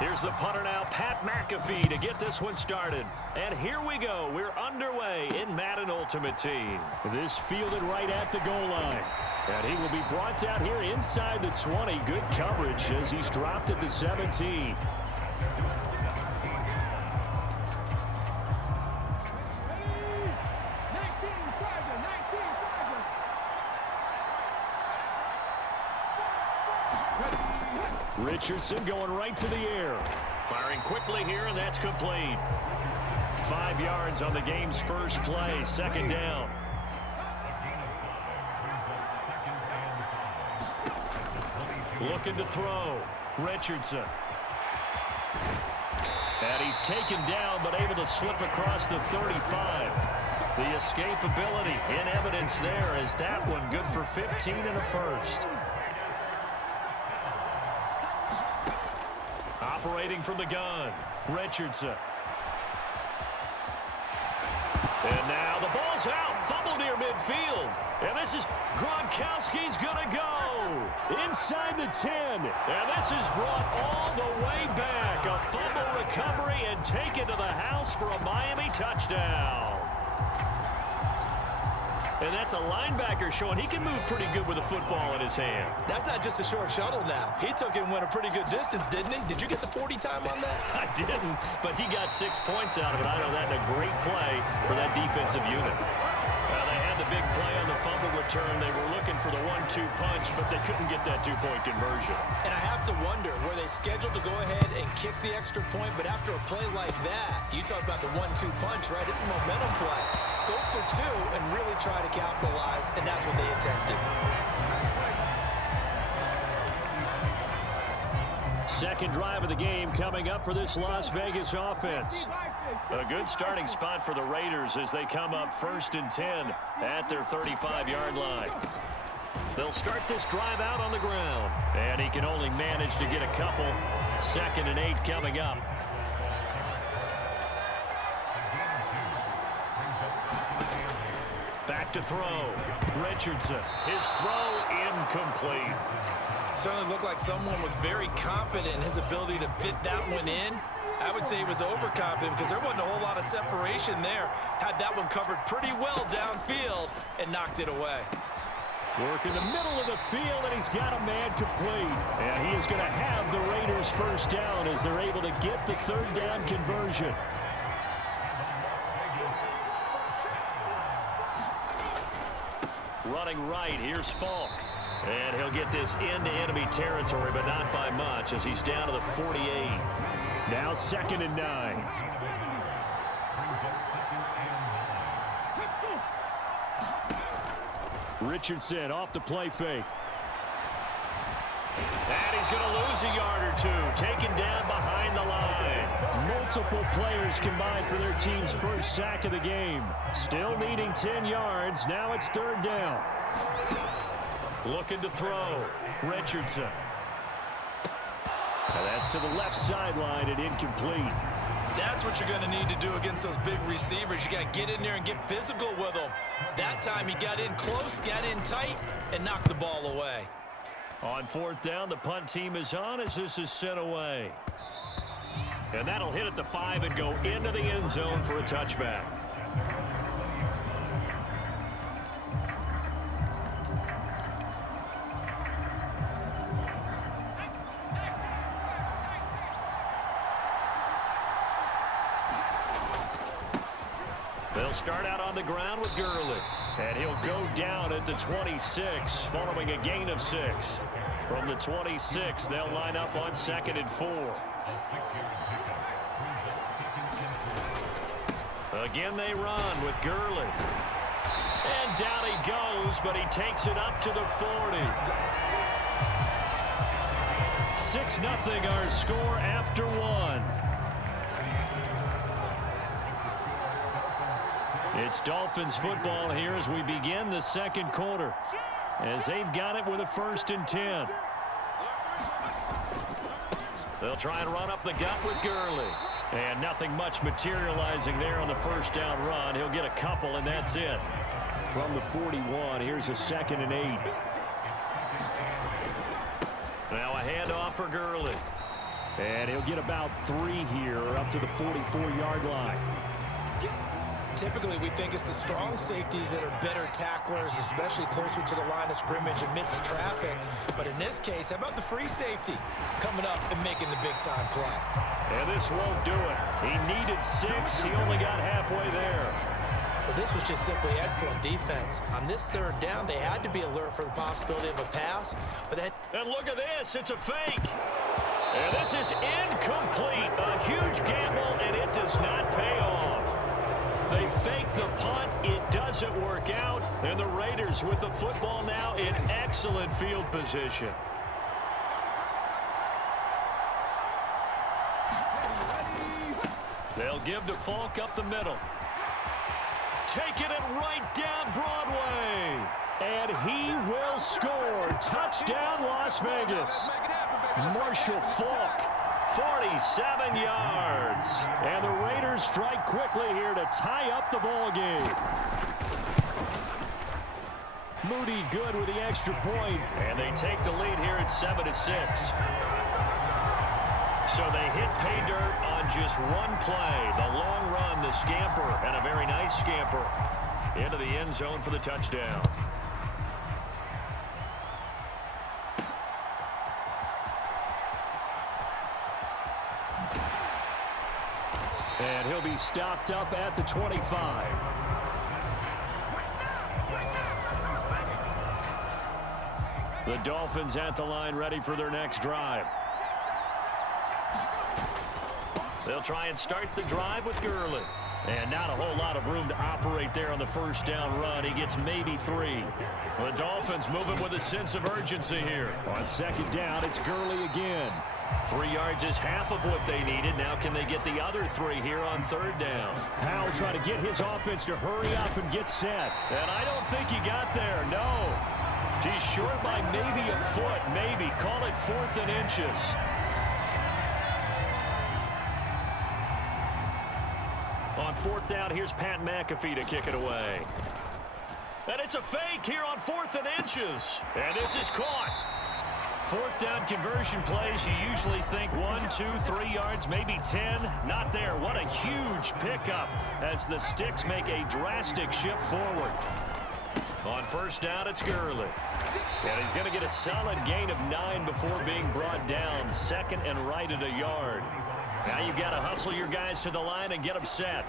Here's the punter now, Pat McAfee, to get this one started. And here we go. We're underway in Madden Ultimate Team. This fielded right at the goal line. And he will be brought down here inside the 20. Good coverage as he's dropped at the 17. Richardson going right to the air. Firing quickly here, and that's complete. 5 yards on the game's first play. Second down. Looking to throw. Richardson. And he's taken down, but able to slip across the 35. The escapability in evidence there as that one good for 15 and a first. Operating from the gun, Richardson. And now the ball's out, fumble near midfield. And this is Gronkowski's gonna go inside the 10. And this is brought all the way back. A fumble recovery and taken to the house for a Miami touchdown. And that's a linebacker showing he can move pretty good with a football in his hand. That's not just a short shuttle now. He took it and went a pretty good distance, didn't he? Did you get the 40 time on that? I didn't, but he got 6 points out of it. I know that in a great play for that defensive unit. They had the big play on the fumble return. They were looking for the 1-2 punch, but they couldn't get that 2-point conversion. And I have to wonder, were they scheduled to go ahead and kick the extra point, but after a play like that, you talk about the 1-2 punch, right? It's a momentum play. Go for 2 and really try to capitalize, and that's what they attempted. Second drive of the game coming up for this Las Vegas offense. A good starting spot for the Raiders as they come up 1st and 10 at their 35-yard line. They'll start this drive out on the ground, and he can only manage to get a couple. 2nd and 8 coming up. Back to throw. Richardson. His throw incomplete. Certainly looked like someone was very confident in his ability to fit that one in. I would say he was overconfident because there wasn't a whole lot of separation there. Had that one covered pretty well downfield and knocked it away. Work in the middle of the field, and he's got a man complete. And he is going to have the Raiders first down as they're able to get the 3rd down conversion. Running right, here's Falk. And he'll get this into enemy territory, but not by much as he's down to the 48. Now 2nd and 9. Richardson off the play fake. And he's going to lose a yard or 2. Taken down behind the line. Multiple players combined for their team's first sack of the game. Still needing 10 yards. Now it's 3rd down. Looking to throw. Richardson. And that's to the left sideline and incomplete. That's what you're going to need to do against those big receivers. You got to get in there and get physical with them. That time he got in close, got in tight, and knocked the ball away. On 4th down, the punt team is on as this is sent away. And that'll hit at the 5 and go into the end zone for a touchback. They'll start out on the ground with Gurley. And he'll go down at the 26 following a gain of 6. From the 26, they'll line up on 2nd and 4. Again, they run with Gurley. And down he goes, but he takes it up to the 40. 6-0 our score after 1. It's Dolphins football here as we begin the 2nd quarter. As they've got it with a 1st and 10. They'll try and run up the gut with Gurley. And nothing much materializing there on the 1st down run. He'll get a couple, and that's it. From the 41, here's a 2nd and 8. Now a handoff for Gurley. And he'll get about 3 here, up to the 44-yard line. Typically, we think it's the strong safeties that are better tacklers, especially closer to the line of scrimmage amidst traffic. But in this case, how about the free safety coming up and making the big-time play? And this won't do it. He needed 6. He only got halfway there. Well, this was just simply excellent defense. On this third down, they had to be alert for the possibility of a pass. But that... And look at this. It's a fake. And this is incomplete. A huge gamble, and it does not pay off. They fake the punt. It doesn't work out. And the Raiders with the football now in excellent field position. They'll give to Falk up the middle. Taking it right down Broadway. And he will score. Touchdown, Las Vegas. Marshall Falk, 47 yards. And the Raiders strike quickly here to tie up the ball game. Moody good with the extra point. And they take the lead here at 7-6. So they hit pay dirt on just one play. The long run, the scamper, and a very nice scamper into the end zone for the touchdown. And he'll be stopped up at the 25. The Dolphins at the line ready for their next drive. They'll try and start the drive with Gurley. And not a whole lot of room to operate there on the first down run. He gets maybe 3. The Dolphins moving with a sense of urgency here. On second down, it's Gurley again. 3 yards is half of what they needed. Now can they get the other 3 here on third down? Powell trying to get his offense to hurry up and get set. And I don't think he got there, no. He's short by maybe a foot, maybe. Call it 4th and inches. On fourth down, here's Pat McAfee to kick it away. And it's a fake here on 4th and inches. And this is caught. 4th down conversion plays, you usually think 1, 2, 3 yards, maybe 10. Not there. What a huge pickup as the Sticks make a drastic shift forward. On first down, it's Gurley. And he's going to get a solid gain of 9 before being brought down. 2nd and right at a yard. Now you've got to hustle your guys to the line and get them set.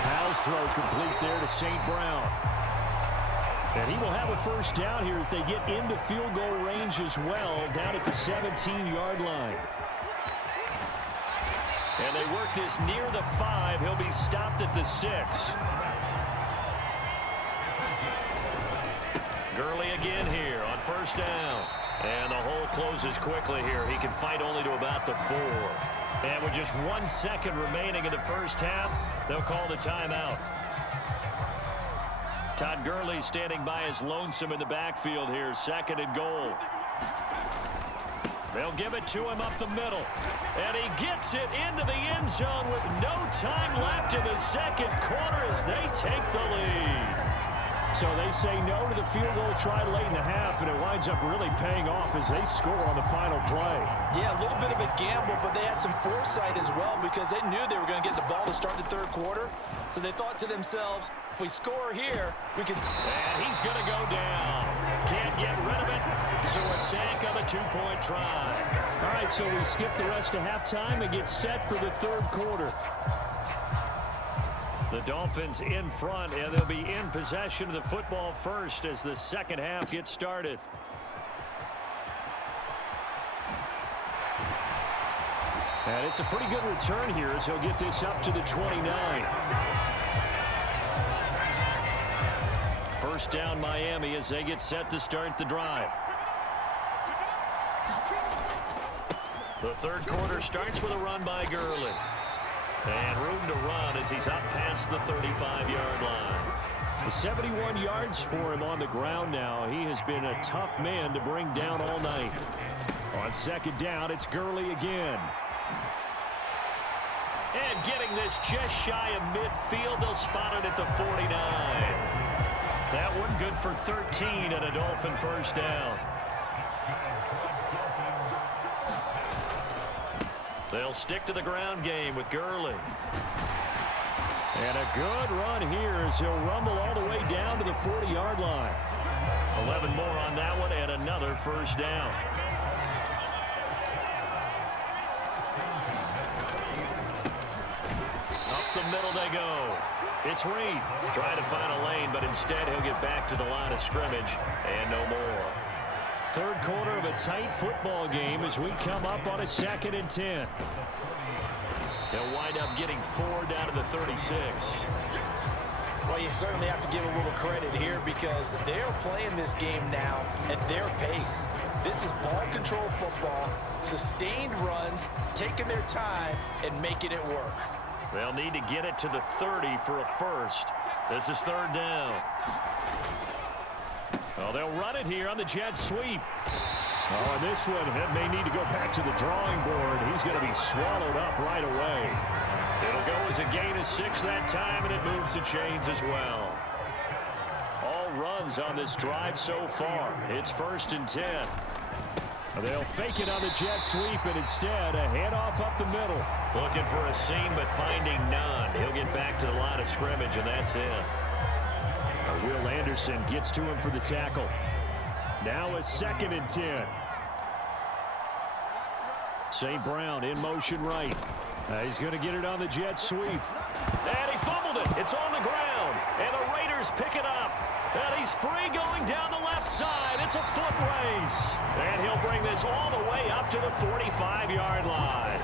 Powell's throw complete there to St. Brown. And he will have a first down here as they get into field goal range as well, down at the 17-yard line. And they work this near the 5. He'll be stopped at the 6. Gurley again here on first down. And the hole closes quickly here. He can fight only to about the 4. And with just 1 second remaining in the first half, they'll call the timeout. Todd Gurley standing by as lonesome in the backfield here. 2nd and goal. They'll give it to him up the middle. And he gets it into the end zone with no time left in the second quarter as they take the lead. So they say no to the field goal try late in the half, and it winds up really paying off as they score on the final play. Yeah, a little bit of a gamble, but they had some foresight as well because they knew they were going to get the ball to start the third quarter. So they thought to themselves, if we score here, we can... And he's going to go down. Can't get rid of it. So a sack on the 2-point try. All right, so we skip the rest of halftime and get set for the third quarter. The Dolphins in front, and they'll be in possession of the football first as the second half gets started. And it's a pretty good return here as he'll get this up to the 29. First down Miami as they get set to start the drive. The third quarter starts with a run by Gurley. And room to run as he's up past the 35-yard line. 71 yards for him on the ground now. He has been a tough man to bring down all night. On second down, it's Gurley again. And getting this just shy of midfield, they'll spot it at the 49. That one good for 13 and a Dolphin first down. They'll stick to the ground game with Gurley. And a good run here as he'll rumble all the way down to the 40-yard line. 11 more on that one and another first down. Up the middle they go. It's Reed trying to find a lane, but instead he'll get back to the line of scrimmage and no more. Third quarter of a tight football game as we come up on a 2nd and 10. They'll wind up getting 4 down to the 36. Well, you certainly have to give a little credit here because they're playing this game now at their pace. This is ball control football, sustained runs, taking their time and making it work. They'll need to get it to the 30 for a first. This is 3rd down. Oh, they'll run it here on the jet sweep. Oh, and this one may need to go back to the drawing board. He's going to be swallowed up right away. It'll go as a gain of 6 that time, and it moves the chains as well. All runs on this drive so far. It's 1st and 10. They'll fake it on the jet sweep, and instead a handoff up the middle. Looking for a seam, but finding none. He'll get back to the line of scrimmage, and that's it. Will Anderson gets to him for the tackle. Now a 2nd and 10. St. Brown in motion right. He's going to get it on the jet sweep. And he fumbled it. It's on the ground. And the Raiders pick it up. And he's free going down the left side. It's a foot race. And he'll bring this all the way up to the 45-yard line.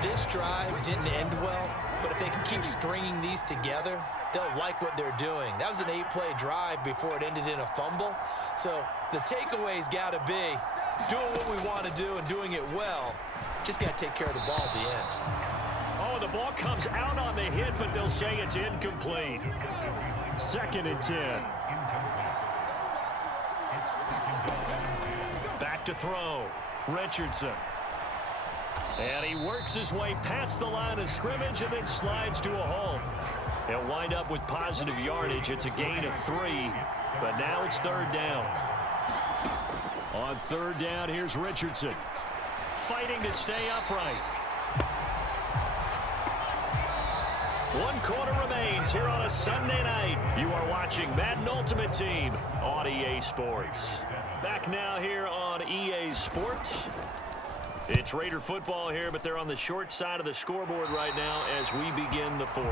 This drive didn't end well, but if they can keep stringing these together, they'll like what they're doing. That was an 8-play drive before it ended in a fumble. So the takeaway's got to be doing what we want to do and doing it well. Just got to take care of the ball at the end. Oh, the ball comes out on the hit, but they'll say it's incomplete. 2nd and 10. Back to throw. Richardson. And he works his way past the line of scrimmage and then slides to a halt. He'll wind up with positive yardage. It's a gain of 3, but now it's 3rd down. On 3rd down, here's Richardson. Fighting to stay upright. 1 quarter remains here on a Sunday night. You are watching Madden Ultimate Team on EA Sports. Back now here on EA Sports. It's Raider football here, but they're on the short side of the scoreboard right now as we begin the 4th.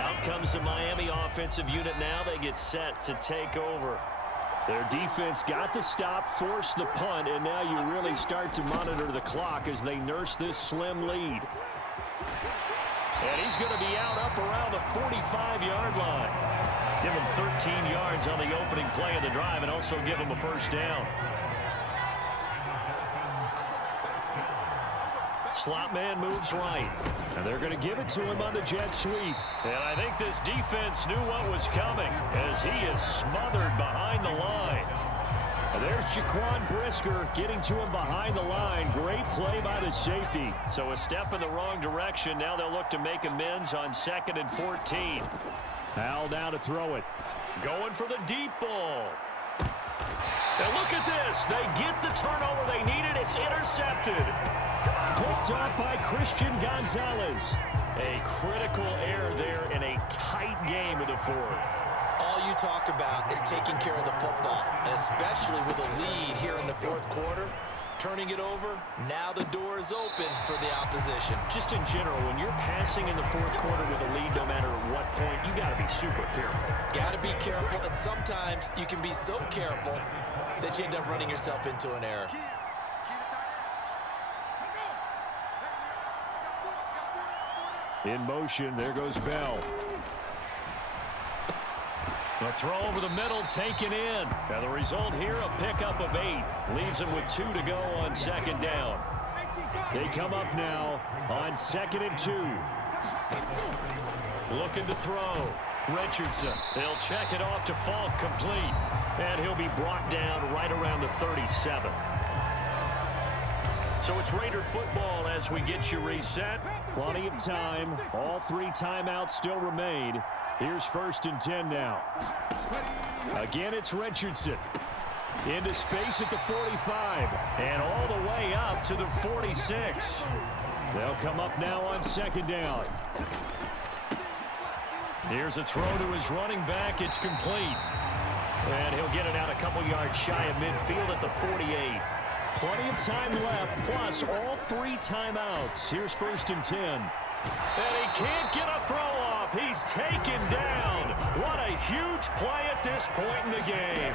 Out comes the Miami offensive unit now. They get set to take over. Their defense got the stop, forced the punt, and now you really start to monitor the clock as they nurse this slim lead. And he's going to be out up around the 45-yard line. Give him 13 yards on the opening play of the drive and also give him a first down. Slot man moves right. And they're going to give it to him on the jet sweep. And I think this defense knew what was coming as he is smothered behind the line. And there's Jaquan Brisker getting to him behind the line. Great play by the safety. So a step in the wrong direction. Now they'll look to make amends on 2nd and 14. Hal now to throw it. Going for the deep ball. And look at this. They get the turnover they needed. It's intercepted. Picked off by Christian Gonzalez. A critical error there in a tight game in the 4th. All you talk about is taking care of the football, and especially with a lead here in the 4th quarter. Turning it over, now the door is open for the opposition. Just in general, when you're passing in the 4th quarter with a lead, no matter what point, you got to be super careful. Got to be careful, and sometimes you can be so careful that you end up running yourself into an error. In motion, there goes Bell. The throw over the middle taken in. Now the result here, a pickup of 8. Leaves him with 2 to go on 2nd down. They come up now on 2nd and 2. Looking to throw. Richardson. They'll check it off to Falk, complete. And he'll be brought down right around the 37. So it's Raider football as we get you reset. Plenty of time. All 3 timeouts still remain. Here's 1st and 10 now. Again, it's Richardson. Into space at the 45. And all the way up to the 46. They'll come up now on second down. Here's a throw to his running back. It's complete. And he'll get it out a couple yards shy of midfield at the 48. Plenty of time left, plus all 3 timeouts. Here's 1st and 10. And he can't get a throw off. He's taken down. What a huge play at this point in the game.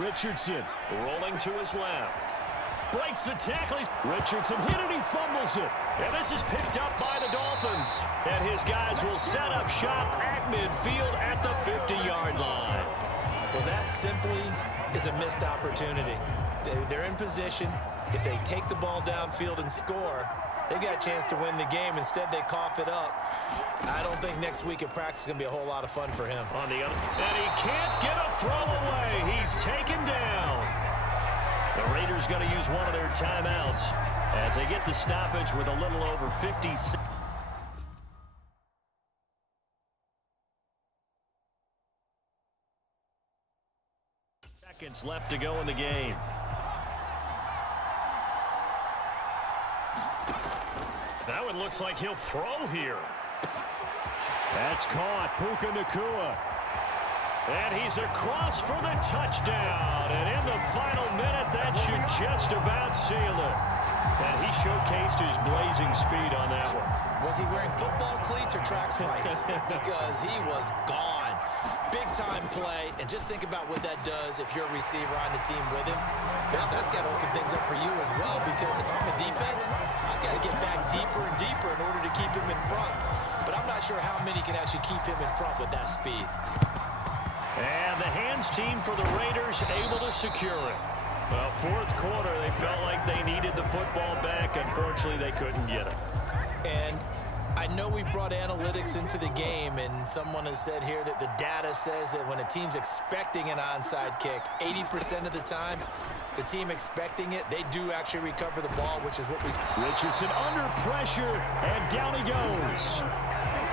Richardson rolling to his left. Breaks the tackle. Richardson hit it. He fumbles it. And this is picked up by the Dolphins. And his guys will set up shop at midfield at the 50-yard line. Well, that simply is a missed opportunity. They're in position. If they take the ball downfield and score, they've got a chance to win the game. Instead, they cough it up. I don't think next week at practice is going to be a whole lot of fun for him. On the other, and he can't get a throw away. He's taken down. The Raiders going to use one of their timeouts as they get the stoppage with a little over 50 seconds left to go in the game. That one looks like he'll throw here. That's caught. Puka Nacua. And he's across for the touchdown. And in the final minute, that should just about seal it. And he showcased his blazing speed on that one. Was he wearing football cleats or track spikes? Because he was gone. Big-time play. And just think about what that does if you're a receiver on the team with him. Well, that's got to open things up for you as well, because if I'm a defense, I've got to get back deeper and deeper in order to keep him in front. But I'm not sure how many can actually keep him in front with that speed. And the hands team for the Raiders able to secure it. Well, 4th quarter, they felt like they needed the football back. Unfortunately, they couldn't get it. And I know we brought analytics into the game, and someone has said here that the data says that when a team's expecting an onside kick, 80% of the time, the team expecting it, they do actually recover the ball, which is what we... Richardson under pressure, and down he goes.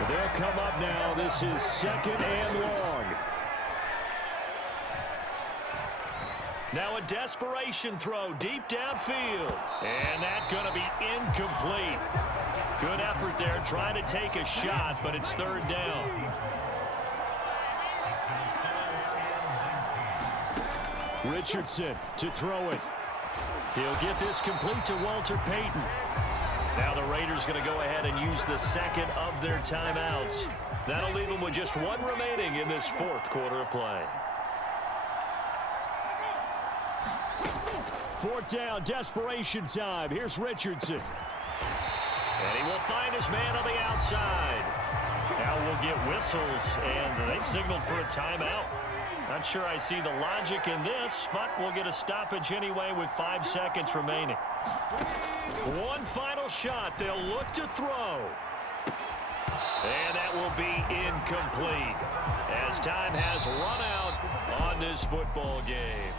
They'll come up now. This is 2nd and long. Now a desperation throw deep downfield. And that's going to be incomplete. Good effort there trying to take a shot, but it's 3rd down. Richardson to throw it. He'll get this complete to Walter Payton. Now the Raiders going to go ahead and use the 2nd of their timeouts. That'll leave them with just 1 remaining in this 4th quarter of play. 4th down, desperation time. Here's Richardson. And he will find his man on the outside. Now we'll get whistles, and they've signaled for a timeout. Not sure I see the logic in this, but we'll get a stoppage anyway with 5 seconds remaining. One final shot. They'll look to throw. And that will be incomplete as time has run out on this football game.